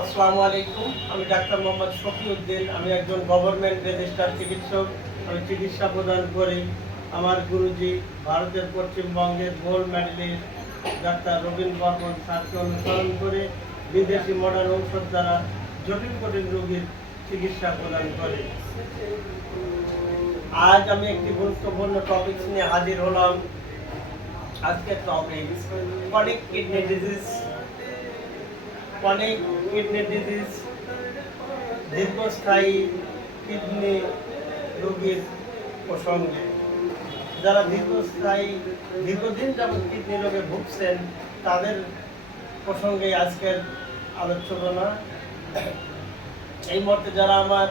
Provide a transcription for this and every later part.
আসসালামু আলাইকুম। আমি ডাক্তার মোহাম্মদ শফিউদ্দিন। আমি একজন গভর্নমেন্ট রেজিস্টার চিকিৎসক। আমি চিকিৎসা প্রদান করি। আমার গুরুজি ভারতের পশ্চিমবঙ্গের gold medalist doctor Rabindra Barman স্যারকে অনুসরণ করে বিদেশি মডার্ন ঔষধ দ্বারা জটিল কঠিন রোগীর চিকিৎসা প্রদান করে। আজ আমি একটি গুরুত্বপূর্ণ টপিক নিয়ে হাজির হলাম। আজকের topic chronic kidney disease chronic kidney disease দীর্ঘস্থায়ী কিডনি রোগীর প্রসঙ্গে। যারা দীর্ঘস্থায়ী, দীর্ঘদিন যাবত কিডনি রোগে ভুগছেন, তাদের প্রসঙ্গে আজকের আলোচনা। এই মুহূর্তে যারা আমার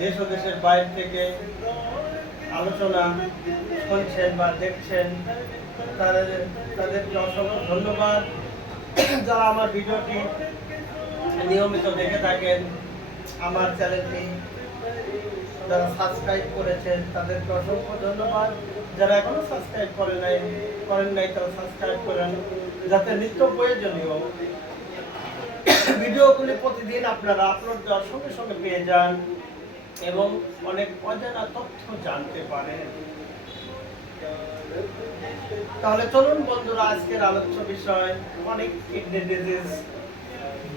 দেশ ও দেশের বাইরে থেকে আলোচনা শুনছেন বা দেখছেন, তাদের, তাদেরকে অসংখ্য ধন্যবাদ। যারা আমার ভিডিওটি নিয়মিত দেখে থাকেন, আমার চ্যানেলটি যারা সাবস্ক্রাইব করেছেন, তাদেরকে অসংখ্য ধন্যবাদ। যারা এখনও সাবস্ক্রাইব করে নাই, করেন নাই, তারা সাবস্ক্রাইব করেন, যাতে নিত্য প্রয়োজনীয় ভিডিওগুলি প্রতিদিন আপনারা আপলোড দেওয়ার সঙ্গে সঙ্গে পেয়ে যান এবং অনেক অজানা তথ্য জানতে পারেন। তাহলে চলুন বন্ধুরা, আজকের আলোচ্য বিষয় অনেক কিডনি ডিজিজ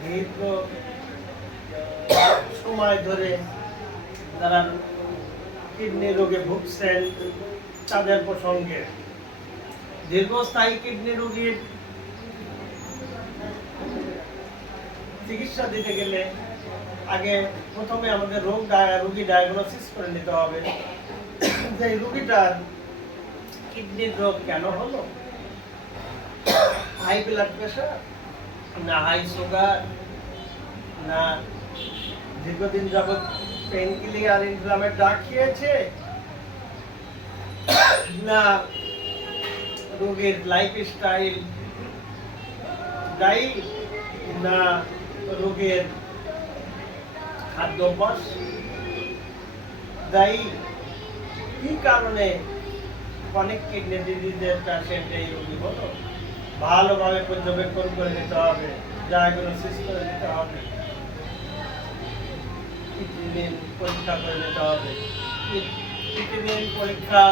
দীর্ঘ সময় ধরে যারা কিডনি রোগে ভুগছেন, তাদের প্রসঙ্গে। দীর্ঘস্থায়ী কিডনি রোগীর চিকিৎসা দিতে গেলে আগে প্রথমে আমাদের রোগ রোগী ডায়াগনোসিস করে নিতে হবে। যে রোগীটার কিডনির রোগ কেন হলো? হাই ব্লাড প্রেশার না হাই সুগার না দীর্ঘদিন যাবৎ পেন আর ইনফ্লামের ড্রাগ খেয়েছে? না রোগীর লাইফ স্টাইল দায়ী? না রোগের খাদ্যাভ্যাস দায়ী? কি কারণে অনেক কিডনি ডিজিজের পেশেন্ট এই রোগী হলো ভালোভাবে পর্যবেক্ষণ করে নিতে হবে ডায়াগনোসিস করে নিতে হবে কিডনির পরীক্ষা করে নিতে হবে। কিডনির পরীক্ষা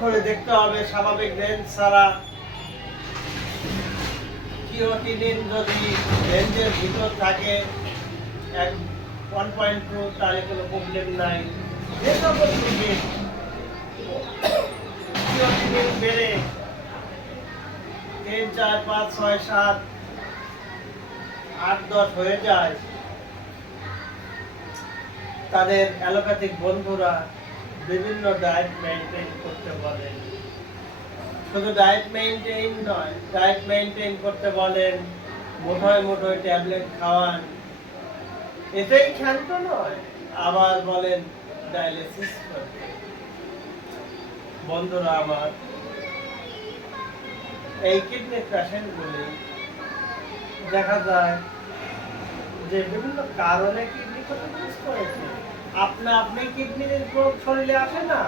করে দেখতে হবে, স্বাভাবিক রেঞ্জ ছাড়া কিওটিনিন যদি রেঞ্জের ভিতর থাকে, এক ওয়ান পয়েন্ট টু তাহলে কোনো প্রবলেম নাই। যে সকল তিন চার পাঁচ ছয় সাত আট দশ হয়ে যায়। তাদের অ্যালোপ্যাথিক বন্ধুরা বিভিন্ন ডায়েট মেনটেন করতে বলেন শুধু ডায়েট মেনটেন নয় ডায়েট মেনটেন করতে বলেন, মুঠোয় মুঠোয় ট্যাবলেট খাওয়ান। এতেই ক্ষান্ত নয়, আবার বলেন ডায়ালিসিস করতে। বন্ধুরা আমার। এই কিডনি পেশেন্টগুলি দেখা যায় যে বিভিন্ন কারণে কিডনি ক্ষতিগ্রস্ত হয়েছে। আপনা আপনি কিডনির রোগ শরীরে আসে না।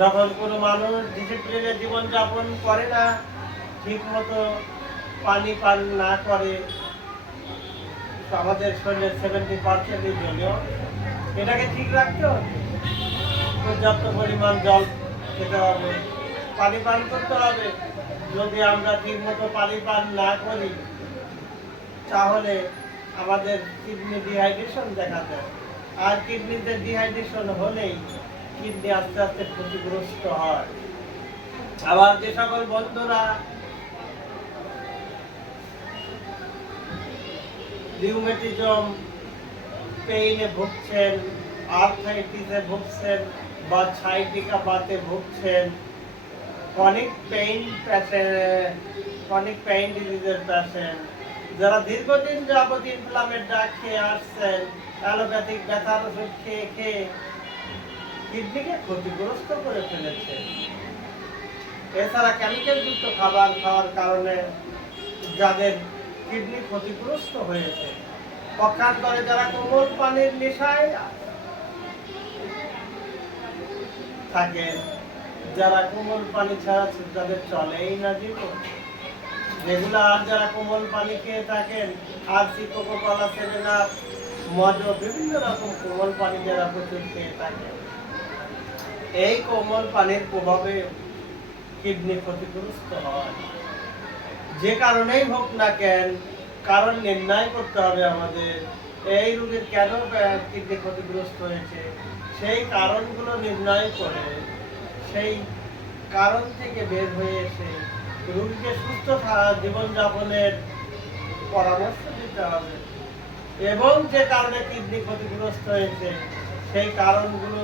যখন কোনো মানুষ ডিসিপ্লিনে জীবনযাপন করে না ঠিক মতো পানি পান না করে, আমাদের শরীরের সেভেন্টি পার্সেন্টের জন্য এটাকে ঠিক রাখতে হবে। পর্যাপ্ত পরিমাণ জল খেতে হবে। পানি পান করতে হবে। যদি আমরা ঠিক মতো পানি পান না করি, তাহলে আমাদের কিডনি ডিহাইড্রেশন দেখা দেয়। আর কিডনিতে ডিহাইড্রেশন হলেই কিডনি আস্তে আস্তে ক্ষতিগ্রস্ত হয়। আবার যে সকল বন্ধুরা রিউমেটিজম পেইনে ভুগছেন আর্থাইটিসে ভুগছেন বা ছাইটিকা বাতে ভুগছেন। অনেক পেইন প্যাশেন্ট অনেক পেইন ডিজিজের প্যাশেন্ট যারা দীর্ঘদিন যাবত ইনফ্লামের ডাক খেয়ে আসছেন, অ্যালোপ্যাথিক ব্যথার ওষুধ খেয়ে খেয়ে কিডনিকে ক্ষতিগ্রস্ত করে ফেলেছে এছাড়া যুক্ত খাবার খাওয়ার কারণে যাদের কিডনি ক্ষতিগ্রস্ত হয়েছে। পক্ষান্তরে যারা কোমল পানির নেশায় থাকেন যারা কোমল পানি ছাড়া যাদের চলেই না জীবন। রেগুলার যারা কোমল পানি খেয়ে থাকেন, আর কোকো কলা সেভেন আপ বিভিন্ন রকম কোমল পানি যারা প্রচুর খেয়ে থাকেন, এই কোমল পানির প্রভাবে কিডনি ক্ষতিগ্রস্ত হয়। যে কারণেই হোক না কেন, কারণ নির্ণয় করতে হবে আমাদের, এই রোগের কেন কিডনি ক্ষতিগ্রস্ত হয়েছে? সেই কারণগুলো নির্ণয় করে, সেই কারণ থেকে বের হয়ে এসে রোগীকে সুস্থ জীবনযাপনের পরামর্শ দিতে হবে। এবং যে কারণে কিডনি ক্ষতিগ্রস্ত হয়েছে, সেই কারণগুলো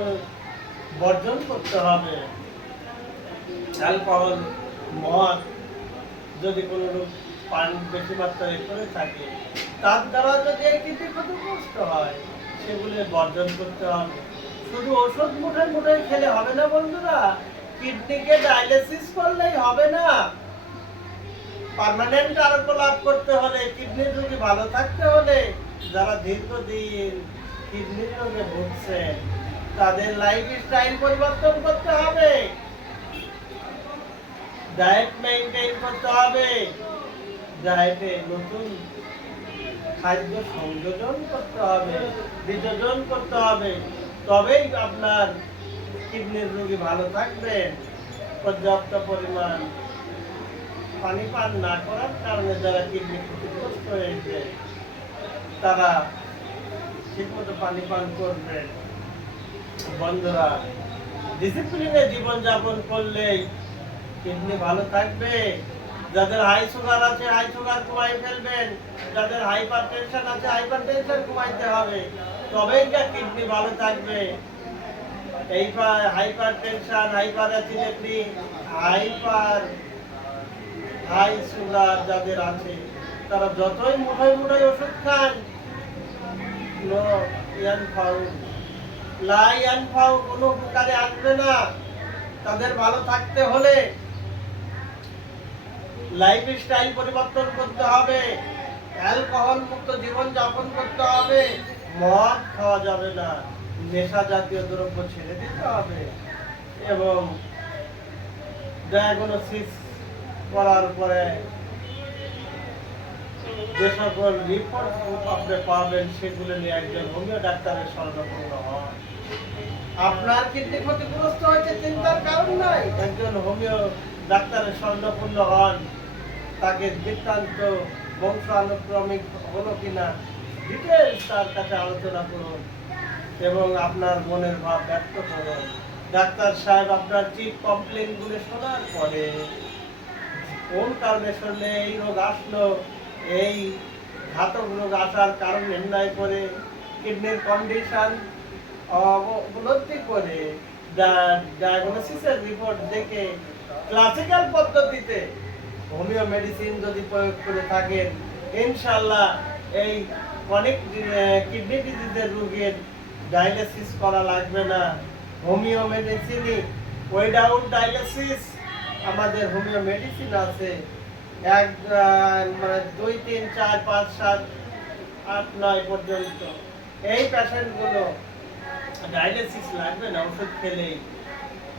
বর্জন করতে হবে। অ্যালকোহল, মদ যদি কোনো রোগ পান বেশি মাত্রায় করে থাকে, তার দ্বারা যদি কিডনি ক্ষতিগ্রস্ত হয়, সেগুলি বর্জন করতে হবে। শুধু ওষুধ মুঠায় মুঠায় খেলে হবে না বন্ধুরা। কিডনিকে ডায়ালিসিস করলেই হবে না। পার্মানেন্ট আরোগ্য লাভ করতে হলে কিডনির রোগী ভালো থাকতে হলে যারা দীর্ঘদিন কিডনির রোগে ভুগছেন, তাদের লাইফ স্টাইল পরিবর্তন করতে হবে। ডায়েট মেনটেন করতে হবে। ডায়েটে নতুন খাদ্য সংযোজন করতে হবে বিযোজন করতে হবে। তবেই আপনার কিডনির রোগী ভালো থাকবেন পর্যাপ্ত পরিমাণ পানি পান না করার কারণে যারা কিডনি ক্ষতিগ্রস্ত হয়েছে, তারা ঠিকমতো পানি পান করবেন। বন্ধুরা ডিসিপ্লিনে জীবনযাপন করলেই কিডনি ভালো থাকবে। যাদের হাই সুগার আছে হাই সুগার কমাই ফেলবেন। যাদের হাইপার টেনশন আছে হাইপার টেনশন কমাইতে হবে। তবেই না কিডনি ভালো থাকবে। Hypertension hyperacidity hyper, high sugar যাদের আছে, তারা যতই মুঠোয় মুঠোয় ওষুধ খান লাইন ফাউ কোনো উপকারে আসবে না। তাদের ভালো থাকতে হলে লাইফ স্টাইল পরিবর্তন করতে হবে অ্যালকোহল মুক্ত জীবন যাপন করতে হবে। মদ খাওয়া যাবে না। নেশা জাতীয় দ্রব্য ছেড়ে দিতে হবে। এবং ডায়াগনোসিস করার পরে যে সকল রিপোর্ট আপনি পাবেন, সেগুলো নিয়ে একজন হোমিও ডাক্তারের স্বর্ণপূর্ণ হন। আপনার কিডনি ক্ষতিগ্রস্ত হয়েছে, চিন্তার কারণ নাই। একজন হোমিও ডাক্তারের স্বর্ণপূর্ণ হন। তাকে বৃত্তান্ত বংশানুক্রমিক হলো কিনা ডিটেলস তার কাছে আলোচনা করুন এবং আপনার মনের ভাব ব্যক্ত করুন। ডাক্তার সাহেব আপনার চিপ কমপ্লেনগুলো শোনার পরে কোন কারণে শুনলে এই রোগ আসলো, এই ঘাতক রোগ আসার কারণ নির্ণয় করে, কিডনির কন্ডিশন উপলব্ধি করে ডায়াগনোসিসের রিপোর্ট দেখে ক্লাসিক্যাল পদ্ধতিতে হোমিও মেডিসিন যদি প্রয়োগ করে থাকেন ইনশাল্লাহ এই অনেক কিডনি ডিজিজের রোগীর ডায়ালিসিস করা লাগবে না। হোমিও মেডিসিনই উইদাউট ডায়ালিসিস আমাদের হোমিও মেডিসিন আছে। এক মানে দুই, তিন, চার, পাঁচ, সাত, আট, নয় পর্যন্ত। এই পেশেন্টগুলো ডায়ালিসিস লাগবে না, ওষুধ খেলেই।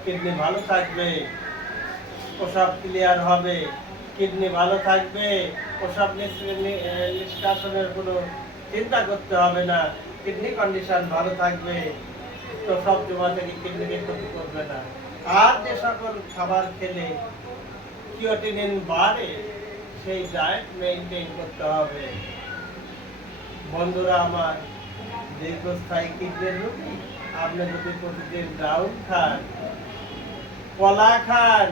কিডনি ভালো থাকবে, প্রসাব ক্লিয়ার হবে। কিডনি ভালো থাকবে এ, নিষ্কাশনের কোনো চিন্তা করতে হবে না। কিডনি কন্ডিশন ভালো থাকবে তো সব জমা থেকে কিডনিকে ক্ষতি করবে না। আর যে সকল খাবার খেলে কিওটিনিন বাড়ে সেই ডায়েট মেনটেন করতে হবে। বন্ধুরা আমার দীর্ঘস্থায়ী কিডনির রোগী আপনি যদি প্রতিদিন ডাউন খান কলা খান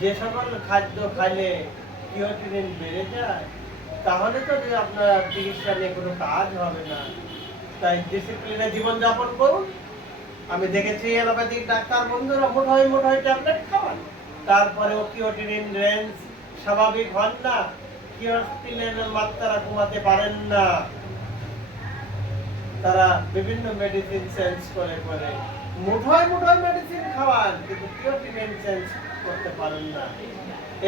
যে সকল খাদ্য খাইলে কিওটিনিন বেড়ে যায়, তাহলে তো যে আপনার চিকিৎসা নিয়ে কোনো কাজ হবে না। তাই ডিসিপ্লিনে জীবনযাপন করুন। আমি দেখেছি এলোপ্যাথিক ডাক্তার বন্ধুরা মুঠোয় মুঠোয় ট্যাবলেট খাওয়ান। তারপরেও কিওটিনিন রেঞ্জ স্বাভাবিক হন না। কিওটিনের মাত্রা কমাতে পারেন না। তারা বিভিন্ন মেডিসিন চেঞ্জ করে করে। মুঠোয় মুঠোয় মেডিসিন খাওয়ান, কিন্তু কিওটিনিন চেঞ্জ করতে পারেন না।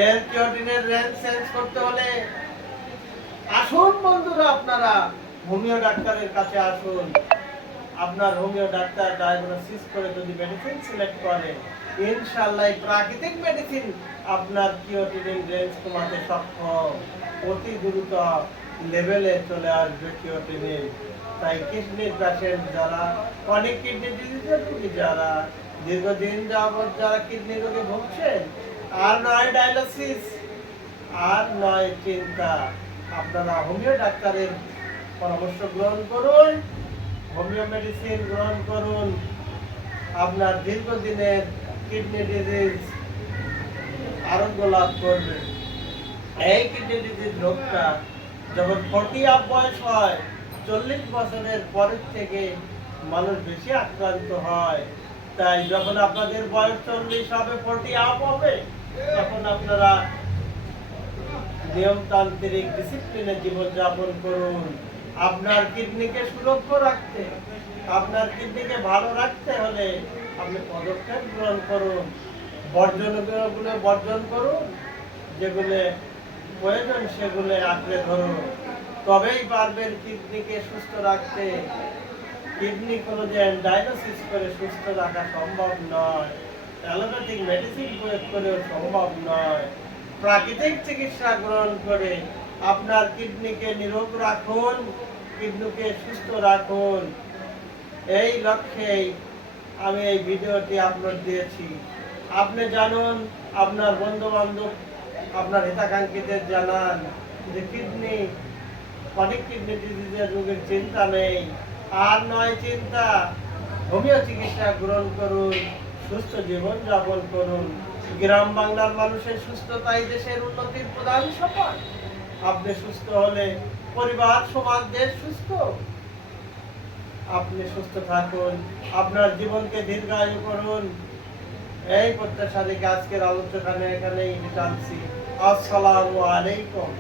এর রেঞ্জ চেঞ্জ করতে হলে আসুন বন্ধুরা আপনারা, হোমিও ডাক্তারের কাছে আসুন। আপনার হোমিও ডাক্তার ডায়াগনোসিস করে যদি মেডিসিন সিলেক্ট করে ইনশাআল্লাহ প্রাকৃতিক মেডিসিন আপনার কিওটিনিন রেঞ্জ কমাতে সক্ষম। অতি দ্রুত লেভেলে চলে আসবে কিওটিনিন তাই কিডনির পেশেন্ট যারা অনেক কিডনি ডিজিজের যারা দীর্ঘদিন যাবৎ যারা কিডনি রোগে ভুগছেন, আর নয় ডায়ালিসিস আর নয় চিন্তা। আপনারা হোমিও ডাক্তারের পরামর্শ গ্রহণ করুন, হোমিও মেডিসিন গ্রহণ করুন। আপনার দীর্ঘদিনের কিডনি ডিজিজ আরোগ্য লাভ করবে। এই কিডনি ডিজিজ রোগটা যখন ফর্টি আপ বয়স হয়, চল্লিশ বছরের পরের থেকে মানুষ বেশি আক্রান্ত হয়। তাই যখন আপনাদের বয়স চল্লিশ হবে ফর্টি আপ হবে, তখন আপনারা নিয়মতান্ত্রিক ডিসিপ্লিনে জীবনযাপন করুন। আপনার কিডনিকে সুরক্ষা রাখতে, আপনার কিডনিকে ভালো রাখতে হলে আপনি পদক্ষেপ গ্রহণ করুন। বর্জনগুলো বর্জন করুন, যেগুলো প্রয়োজন সেগুলো আঁকড়ে ধরুন। তবেই পারবেন কিডনিকে সুস্থ রাখতে। কিডনি কোনো যে ডায়ালিসিস করে সুস্থ রাখা সম্ভব নয়। অ্যালোপ্যাথিক মেডিসিন প্রয়োগ করেও সম্ভব নয়। প্রাকৃতিক চিকিৎসা গ্রহণ করে আপনার কিডনিকে নিরোগ রাখুন, কিডনিকে সুস্থ রাখুন। এই লক্ষ্যেই আমি এই ভিডিওটি আপলোড দিয়েছি। আপনি জানুন, আপনার বন্ধু বান্ধব আপনার হিতাকাঙ্ক্ষীদের জানান যে কিডনি অনেক কিডনি ডিজিজের রোগের চিন্তা নেই। আর নয় চিন্তা। হোমিও চিকিৎসা গ্রহণ করুন, সুস্থ জীবন যাপন করুন। গ্রাম বাংলার মানুষের সুস্থতাই দেশের উন্নতির প্রধান সোপান আপনি সুস্থ হলে পরিবার, সমাজ, দেশ সুস্থ। আপনি সুস্থ থাকুন, আপনার জীবনকে দীর্ঘায়ু করুন। এই প্রত্যাশা রেখে আজকের আলোচনা এখানেই টানছি আসসালামু আলাইকুম।